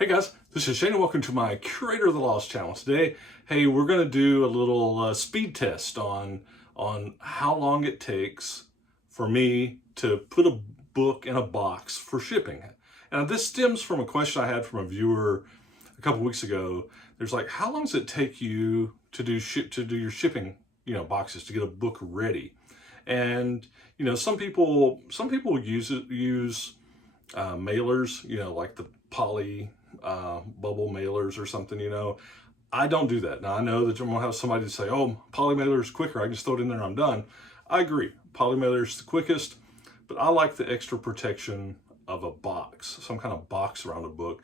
Hey guys, this is Shane and welcome to my Curator of the Lost channel. Today, hey, we're going to do a little speed test on how long it takes for me to put a book in a box for shipping. And this stems from a question I had from a viewer a couple weeks ago. There's like, how long does it take you to do your shipping, boxes, to get a book ready? And some people use mailers, like the poly bubble mailers or something. I don't do that. Now I know that you're gonna have somebody say, oh, poly mailer is quicker, I can just throw it in there and I'm done. I agree, poly mailer is the quickest, but I like the extra protection of a box, some kind of box around a book.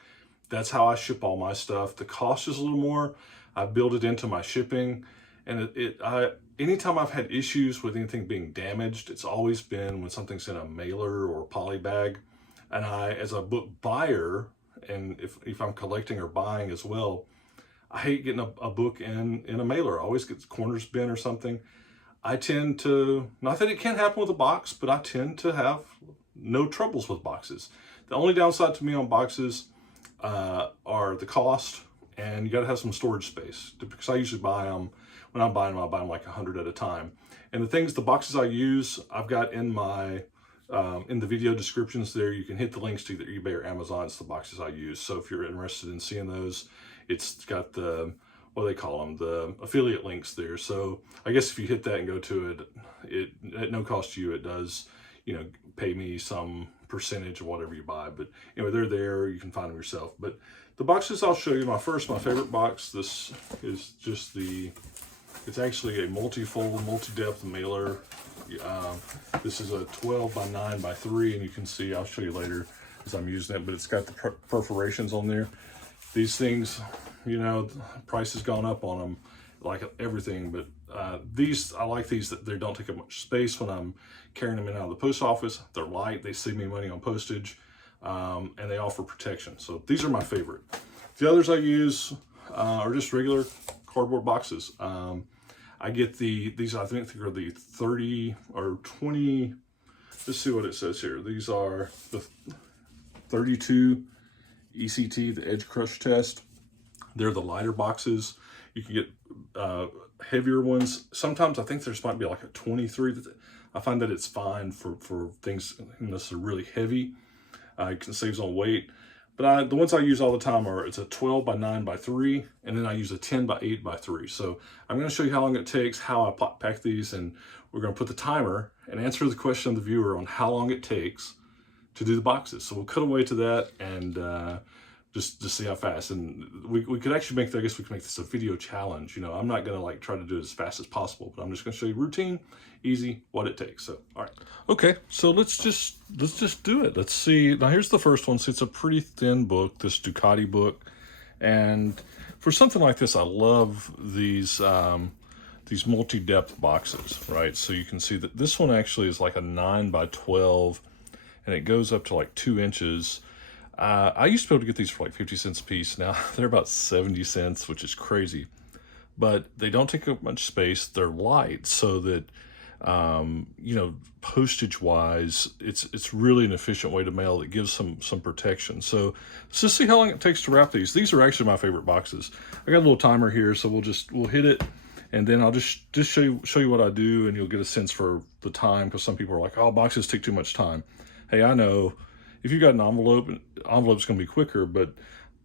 That's how I ship all my stuff. The cost is a little more. I build it into my shipping, and anytime I've had issues with anything being damaged, it's always been when something's in a mailer or a poly bag. And as a book buyer, and if I'm collecting or buying as well, I hate getting a book in a mailer. I always get the corners bent or something. I tend to, not that it can't happen with a box, but I tend to have no troubles with boxes. The only downside to me on boxes are the cost, and you gotta have some storage space, because I usually buy them, when I'm buying them, I buy them like 100 at a time. And the boxes I use, I've got in my, in the video descriptions there, you can hit the links to either eBay or Amazon. It's the boxes I use. So if you're interested in seeing those, it's got the, what do they call them? The affiliate links there. So I guess if you hit that and go to it at no cost to you, it does, pay me some percentage of whatever you buy. But anyway, they're there. You can find them yourself. But the boxes I'll show you, my favorite box, this is just it's actually a multi-fold, multi-depth mailer. This is a 12 by 9 by 3, and you can see, I'll show you later as I'm using it, but it's got the perforations on there. These things, the price has gone up on them, like everything, but I like these, that they don't take up much space when I'm carrying them in and out of the post office. They're light, they save me money on postage, and they offer protection. So these are my favorite. The others I use are just regular cardboard boxes. I get these, I think are the 30 or 20, let's see what it says here. These are the 32 ECT, the Edge Crush Test. They're the lighter boxes. You can get heavier ones. Sometimes I think there's might be like a 23. I find that it's fine for things unless they're really heavy. It can save on weight. But the ones I use all the time it's a 12 by 9 by 3, and then I use a 10 by 8 by 3. So I'm going to show you how long it takes, how I pack these, and we're going to put the timer and answer the question of the viewer on how long it takes to do the boxes. So we'll cut away to that and just see how fast. And we could actually I guess we could make this a video challenge. I'm not going to try to do it as fast as possible, but I'm just going to show you routine, easy, what it takes. So, all right. Okay, so let's just do it. Let's see. Now here's the first one. So it's a pretty thin book, this Ducati book. And for something like this, I love these multi-depth boxes, right? So you can see that this one actually is like a 9 by 12, and it goes up to like 2 inches. I used to be able to get these for like 50 cents a piece. Now they're about 70 cents, which is crazy, but they don't take up much space. They're light, so that, postage wise, it's really an efficient way to mail that gives some protection. So let's just see how long it takes to wrap these. These are actually my favorite boxes. I got a little timer here, so we'll hit it, and then I'll just show you what I do, and you'll get a sense for the time, because some people are like, oh, boxes take too much time. Hey, I know. If you've got an envelope's going to be quicker, but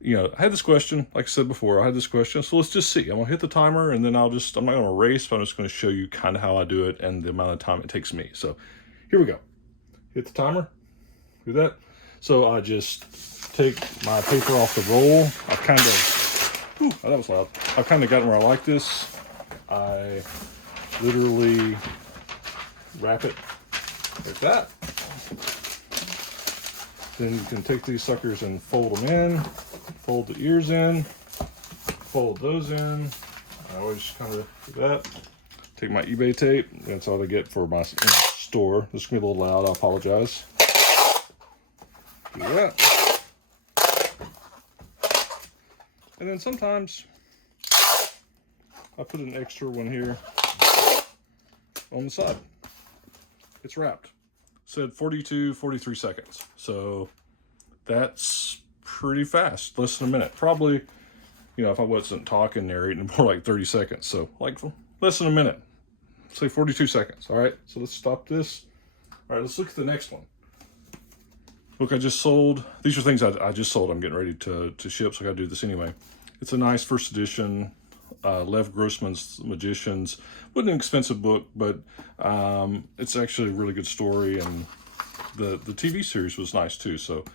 I had this question, like I said before, so let's just see. I'm going to hit the timer, and then I'm not going to race, but I'm just going to show you kind of how I do it and the amount of time it takes me. So here we go. Hit the timer, do that. So I just take my paper off the roll. I've kind of, that was loud. I've kind of gotten where I like this. I literally wrap it like that. Then you can take these suckers and fold them in, fold the ears in, fold those in. I always just kind of do that. Take my eBay tape. That's all I get for my store. This is going to be a little loud. I apologize. Do that. And then sometimes I put an extra one here on the side. It's wrapped. Said 43 seconds. So that's pretty fast, less than a minute. Probably, you know, if I wasn't talking, narrating, more like 30 seconds. So like less than a minute, say 42 seconds. All right, so let's stop this. All right, let's look at the next one. Look, I just sold, these are things I just sold. I'm getting ready to ship, so I gotta do this anyway. It's a nice first edition, Lev Grossman's Magicians. Wasn't an expensive book, but it's actually a really good story, and the TV series was nice too. So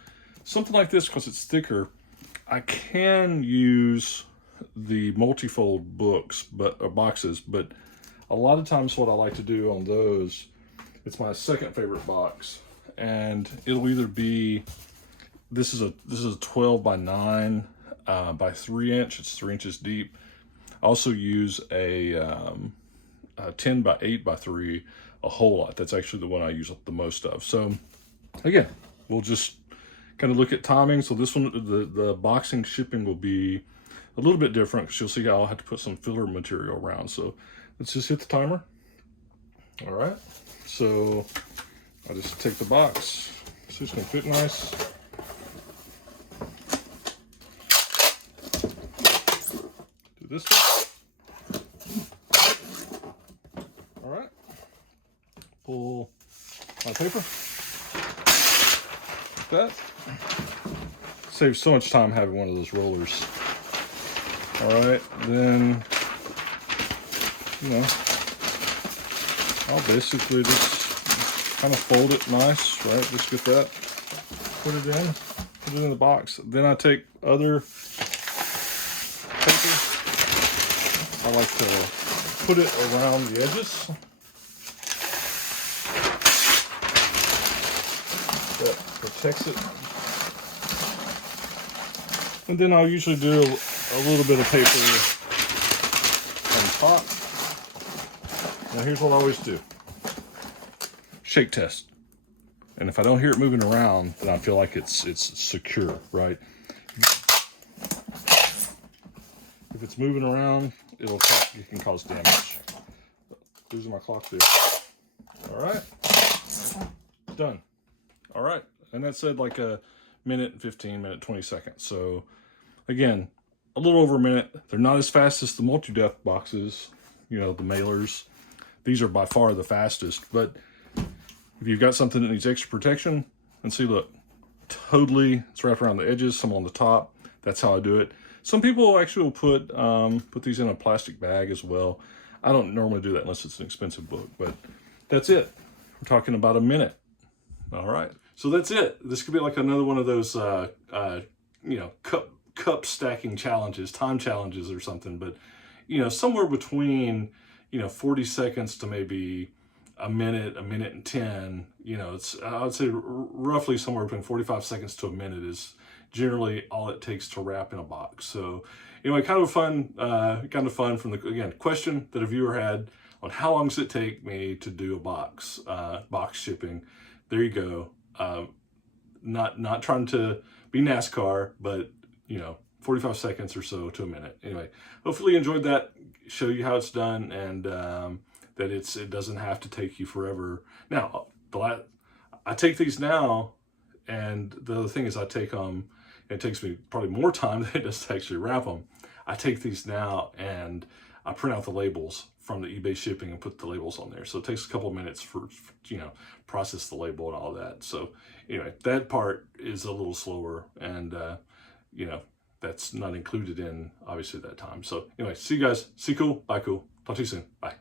something like this, because it's thicker, I can use the multifold books, boxes, but a lot of times what I like to do on those, it's my second favorite box, and it'll either be, this is a 12 by 9 by 3 inch. It's 3 inches deep. I also use a 10 by 8 by 3 a whole lot. That's actually the one I use the most of. So again, we'll just kind of look at timing. So this one, the boxing shipping will be a little bit different, because you'll see how I'll have to put some filler material around. So let's just hit the timer. All right, so I just take the box. So it's gonna fit nice. Do this one. All right, pull my paper like that. Saves so much time having one of those rollers. All right, then, you know, I'll basically just kind of fold it nice, right? Just get that, put it in the box. Then I take other paper. I like to put it around the edges. That protects it. And then I'll usually do a little bit of paper on top. Now here's what I always do. Shake test. And if I don't hear it moving around, then I feel like it's secure, right? If it's moving around, it can cause damage. Losing my clock there. All right, done. All right, and that said like a minute and 15, minute 20 seconds. So again, a little over a minute. They're not as fast as the multi-depth boxes, you know, the mailers. These are by far the fastest, but if you've got something that needs extra protection, and see, look, totally, it's wrapped around the edges, some on the top. That's how I do it. Some people actually will put these in a plastic bag as well. I don't normally do that unless it's an expensive book, but that's it. We're talking about a minute. All right, so that's it. This could be like another one of those, you know, cup stacking challenges, time challenges or something, but, you know, somewhere between, you know, 40 seconds to maybe a minute and 10, you know, it's, I would say roughly somewhere between 45 seconds to a minute is generally all it takes to wrap in a box. So anyway, kind of fun from the, again, question that a viewer had on how long does it take me to do a box shipping. There you go. Not trying to be NASCAR, but, you know, 45 seconds or so to a minute. Anyway, hopefully you enjoyed that, show you how it's done, and that it doesn't have to take you forever. Now, I take these now, and the other thing is I take them, it takes me probably more time than it does to actually wrap them. I take these now and I print out the labels from the eBay shipping and put the labels on there. So it takes a couple of minutes for, you know, process the label and all that. So anyway, that part is a little slower, and you know, that's not included in obviously that time. So anyway, see you guys. See cool. Bye cool. Talk to you soon. Bye.